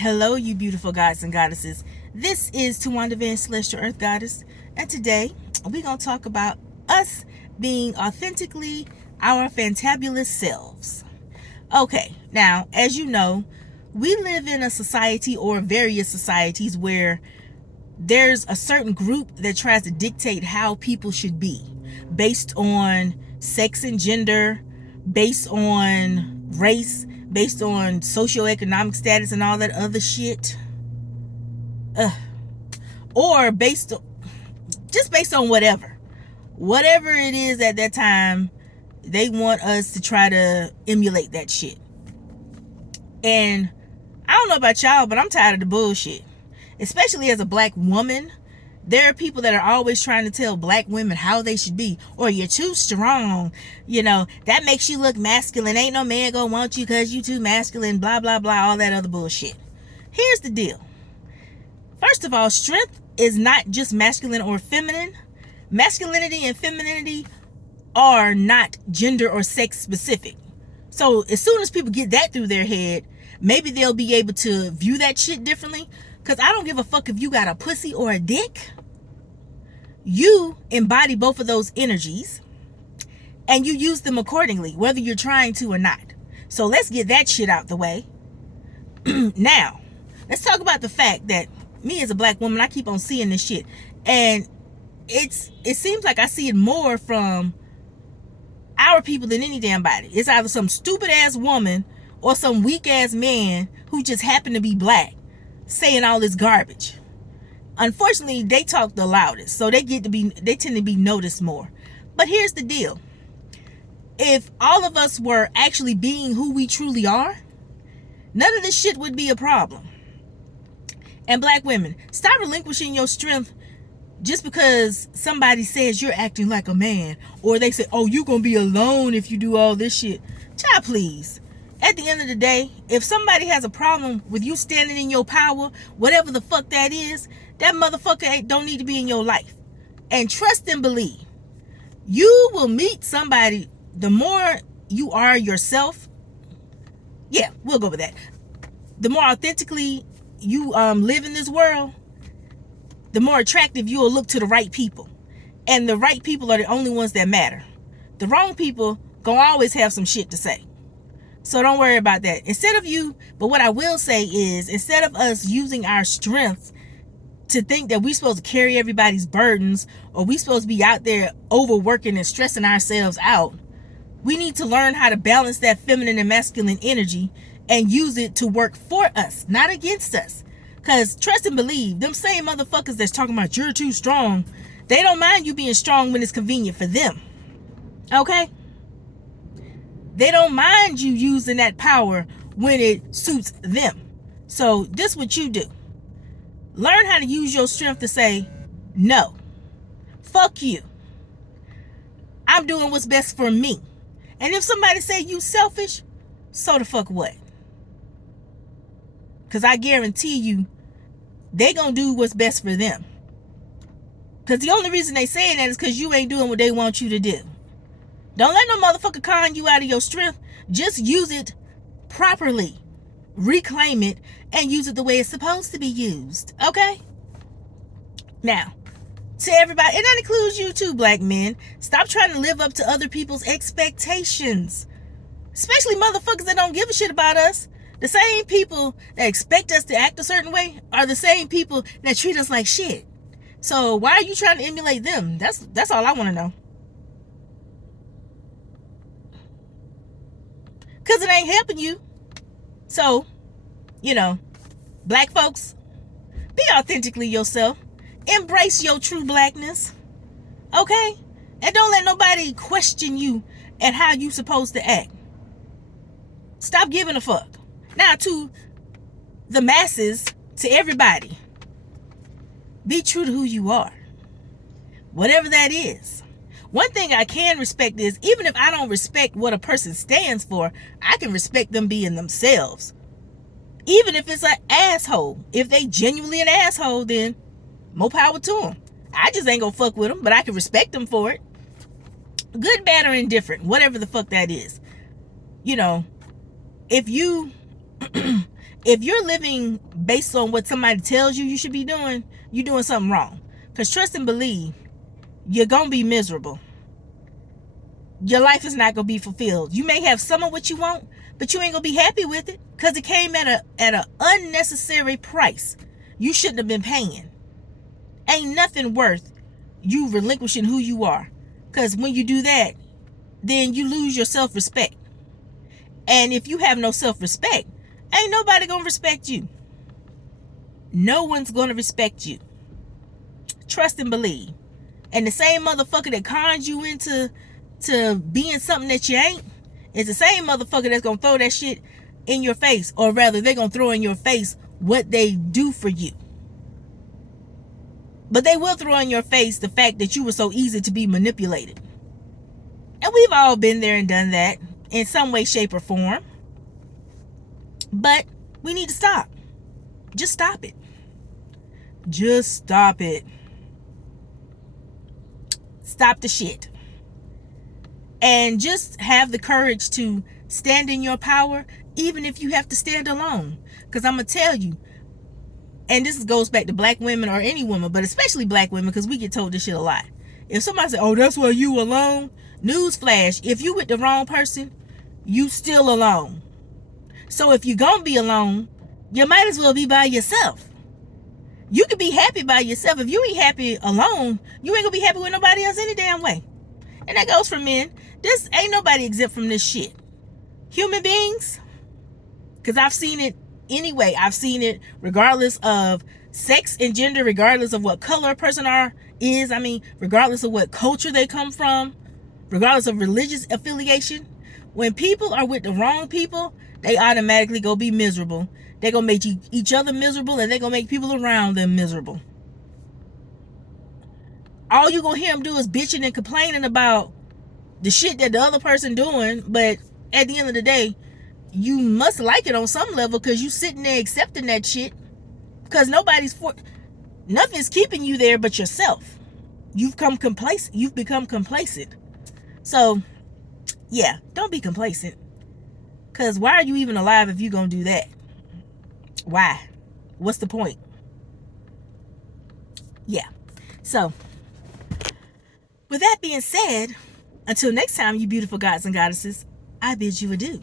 Hello, you beautiful gods and goddesses. This is Tawanda Van Celestial Earth Goddess, and today we're going to talk about us being authentically our fantabulous selves. Okay, now, as you know, we live in a society or various societies where there's a certain group that tries to dictate how people should be based on sex and gender, based on race, based on socioeconomic status and all that other shit. Or based on whatever it is at that time. They want us to try to emulate that shit. And I don't know about y'all, but I'm tired of the bullshit. Especially as a black woman, there are people that are always trying to tell black women how they should be. Or you're too strong. You know, that makes you look masculine. Ain't no man gonna want you because you too masculine. Blah, blah, blah. All that other bullshit. Here's the deal. First of all, strength is not just masculine or feminine. Masculinity and femininity are not gender or sex specific. So as soon as people get that through their head, maybe they'll be able to view that shit differently. Because I don't give a fuck if you got a pussy or a dick. You embody both of those energies. And you use them accordingly, whether you're trying to or not. So let's get that shit out the way. Now, let's talk about the fact that me as a black woman, I keep on seeing this shit. And it seems like I see it more from our people than any damn body. It's either some stupid ass woman or some weak ass man who just happen to be black saying all this garbage. Unfortunately, they talk the loudest, so they tend to be noticed more. But here's the deal. If all of us were actually being who we truly are, none of this shit would be a problem. And black women, stop relinquishing your strength just because somebody says you're acting like a man, or they say, oh, you're gonna be alone if you do all this shit. Child, please. At the end of the day, if somebody has a problem with you standing in your power, whatever the fuck that is, that motherfucker don't need to be in your life. And trust and believe, you will meet somebody. The more you are yourself, yeah, we'll go with that. The more authentically you live in this world, the more attractive you will look to the right people. And the right people are the only ones that matter. The wrong people gonna always have some shit to say. So don't worry about that. But what I will say is, instead of us using our strength to think that we're supposed to carry everybody's burdens, or we're supposed to be out there overworking and stressing ourselves out, we need to learn how to balance that feminine and masculine energy and use it to work for us, not against us. Because trust and believe, them same motherfuckers that's talking about you're too strong, they don't mind you being strong when it's convenient for them. Okay? They don't mind you using that power when it suits them. So this is what you do. Learn how to use your strength to say, no, fuck you. I'm doing what's best for me. And if somebody say you selfish, so the fuck what? Because I guarantee you, they gonna do what's best for them. Because the only reason they saying that is because you ain't doing what they want you to do. Don't let no motherfucker con you out of your strength. Just use it properly. Reclaim it and use it the way it's supposed to be used. Okay? Now, to everybody, and that includes you too, black men, stop trying to live up to other people's expectations. Especially motherfuckers that don't give a shit about us. The same people that expect us to act a certain way are the same people that treat us like shit. So why are you trying to emulate them? That's all I want to know. Because it ain't helping you. So, black folks, be authentically yourself. Embrace your true blackness. Okay? And don't let nobody question you and how you supposed to act. Stop giving a fuck. Now, to the masses, to everybody, be true to who you are. Whatever that is. One thing I can respect is, even if I don't respect what a person stands for, I can respect them being themselves. Even if it's an asshole. If they genuinely an asshole, then more power to them. I just ain't gonna fuck with them, but I can respect them for it. Good, bad, or indifferent. Whatever the fuck that is. If you If you're living based on what somebody tells you should be doing, you're doing something wrong. Because trust and believe, you're going to be miserable. Your life is not going to be fulfilled. You may have some of what you want, but you ain't going to be happy with it because it came at an unnecessary price you shouldn't have been paying. Ain't nothing worth you relinquishing who you are. Because when you do that, then you lose your self-respect. And if you have no self-respect, ain't nobody going to respect you. No one's going to respect you. Trust and believe. And the same motherfucker that cons you into being something that you ain't is the same motherfucker that's going to throw that shit in your face. Or rather, they're going to throw in your face what they do for you. But they will throw in your face the fact that you were so easy to be manipulated. And we've all been there and done that in some way, shape, or form. But we need to stop. Just stop it. Just stop it. Stop the shit. And just have the courage to stand in your power, even if you have to stand alone. Because I'm going to tell you, and this goes back to black women or any woman, but especially black women, because we get told this shit a lot. If somebody says, oh, that's why you alone, newsflash, if you with the wrong person, you still alone. So if you're going to be alone, you might as well be by yourself. You can be happy by yourself. If you ain't happy alone, you ain't going to be happy with nobody else any damn way. And that goes for men. This ain't nobody exempt from this shit. Human beings, because I've seen it anyway. I've seen it regardless of sex and gender, regardless of what color a person is. I mean, regardless of what culture they come from, regardless of religious affiliation. When people are with the wrong people, they automatically go be miserable. They're going to make each other miserable, and they're going to make people around them miserable. All you're going to hear them do is bitching and complaining about the shit that the other person doing. But at the end of the day, you must like it on some level because you sitting there accepting that shit. Because nothing's keeping you there but yourself. You've become complacent. So, yeah, don't be complacent. Because why are you even alive if you're going to do that? Why? What's the point? Yeah. So, with that being said, until next time, you beautiful gods and goddesses, I bid you adieu.